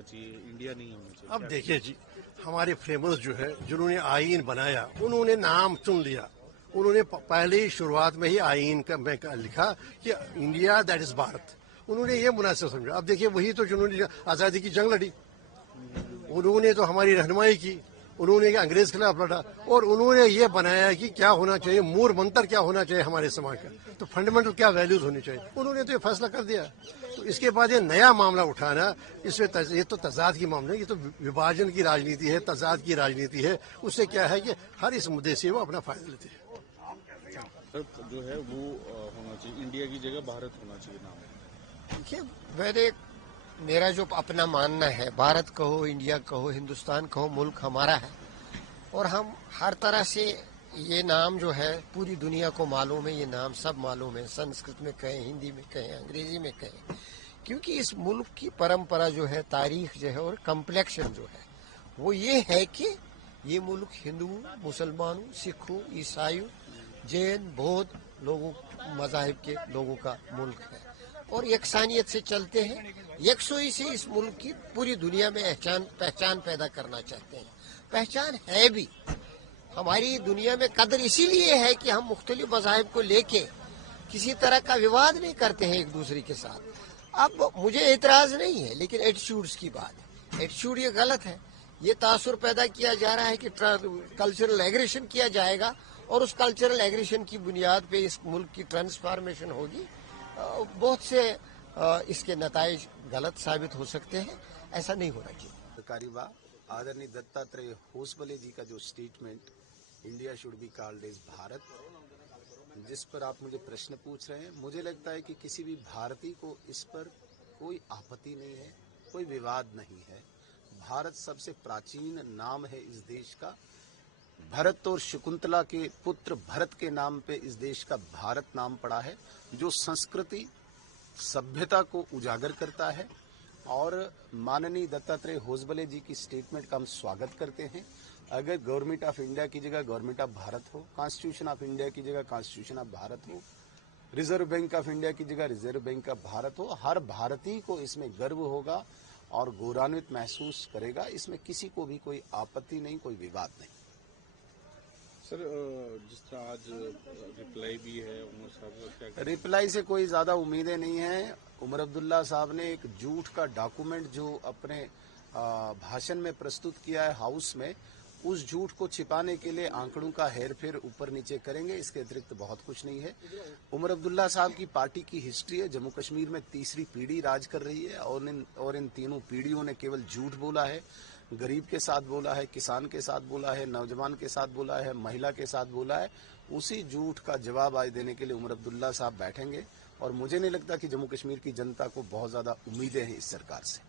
चाहिए, इंडिया नहीं होना चाहिए? अब देखिए जी, हमारे फ्रेमर्स जो है, जिन्होंने आईन बनाया, उन्होंने नाम चुन लिया। उन्होंने पहले ही शुरुआत में ही आईन में लिखा कि इंडिया दैट इज भारत। उन्होंने ये मुनासिब समझा। अब देखिए, वही तो जिन्होंने आज़ादी की जंग लड़ी, उन्होंने तो हमारी रहनुमाई की, उन्होंने अंग्रेज के खिलाफ लड़ा, और उन्होंने ये बनाया कि क्या होना चाहिए, मूल मंत्र क्या होना चाहिए हमारे समाज का, तो फंडामेंटल क्या वैल्यूज होनी चाहिए। उन्होंने तो ये फैसला कर दिया। तो इसके बाद ये नया मामला उठाना, इसमें ये तो तजाद की मामला है, ये तो विभाजन की राजनीति है, तजाद की राजनीति है। उससे क्या है कि हर इस मुद्दे से वो अपना फायदा लेते हैं। जो है वो होना चाहिए, इंडिया की जगह भारत होना चाहिए नाम। देखिए, मेरा जो अपना मानना है, भारत कहो, इंडिया कहो, हिंदुस्तान कहो, मुल्क हमारा है, और हम हर तरह से ये नाम जो है पूरी दुनिया को मालूम है, ये नाम सब मालूम है, संस्कृत में कहें, हिंदी में कहें, अंग्रेजी में कहें, क्योंकि इस मुल्क की परंपरा जो है, तारीख जो है और कम्प्लेक्शन जो है, वो ये है कि ये मुल्क हिंदू, मुसलमानों, सिखों, ईसाइयों, जैन, बौद्ध लोगों, मज़ाहिब के लोगों का मुल्क है, और यकसानियत से चलते हैं। यकसुई से इस मुल्क की पूरी दुनिया में पहचान पैदा करना चाहते हैं। पहचान है भी, हमारी दुनिया में कदर इसीलिए है कि हम मुख्तलिफ मज़ाहिब को लेके किसी तरह का विवाद नहीं करते हैं एक दूसरे के साथ। अब मुझे एतराज नहीं है, लेकिन एटीट्यूड्स की बात है। एटीट्यूड ये गलत है, ये तासुर पैदा किया जा रहा है कि कल्चरल एग्रेशन किया जाएगा, और उस कल्चरल एग्रेशन की बुनियाद पे इस मुल्क की ट्रांसफॉर्मेशन होगी। बहुत से इसके नताइज गलत साबित हो सकते हैं, ऐसा नहीं होना चाहिए। आदरणीय दत्तात्रेय होसबले जी का जो statement, India should be called as Bharat, जिस पर आप मुझे प्रश्न पूछ रहे हैं, मुझे लगता है कि किसी भी भारतीय को इस पर कोई आपत्ति नहीं है, कोई विवाद नहीं है। भारत सबसे प्राचीन नाम है इस देश का। भरत और शकुंतला के पुत्र भरत के नाम पे इस देश का भारत नाम पड़ा है, जो संस्कृति सभ्यता को उजागर करता है। और माननीय दत्तात्रेय होसबले जी की स्टेटमेंट का हम स्वागत करते हैं। अगर गवर्नमेंट ऑफ इंडिया की जगह गवर्नमेंट ऑफ भारत हो, कॉन्स्टिट्यूशन ऑफ इंडिया की जगह कॉन्स्टिट्यूशन ऑफ भारत हो, रिजर्व बैंक ऑफ इंडिया की जगह रिजर्व बैंक ऑफ भारत हो, हर भारतीय को इसमें गर्व होगा और गौरवान्वित महसूस करेगा। इसमें किसी को भी कोई आपत्ति नहीं, कोई विवाद नहीं। सर, जिस तरह आज रिप्लाई भी है उमर साहब का, क्या रिप्लाई से कोई ज्यादा उम्मीदें नहीं है। उमर अब्दुल्ला साहब ने एक झूठ का डॉक्यूमेंट जो अपने भाषण में प्रस्तुत किया है हाउस में, उस झूठ को छिपाने के लिए आंकड़ों का हेरफेर ऊपर नीचे करेंगे, इसके अतिरिक्त बहुत कुछ नहीं है। उमर अब्दुल्ला साहब की पार्टी की हिस्ट्री है, जम्मू कश्मीर में तीसरी पीढ़ी राज कर रही है, और इन तीनों पीढ़ियों ने केवल झूठ बोला है। गरीब के साथ बोला है, किसान के साथ बोला है, नौजवान के साथ बोला है, महिला के साथ बोला है। उसी झूठ का जवाब आज देने के लिए उमर अब्दुल्ला साहब बैठेंगे, और मुझे नहीं लगता कि जम्मू कश्मीर की जनता को बहुत ज्यादा उम्मीदें हैं इस सरकार से।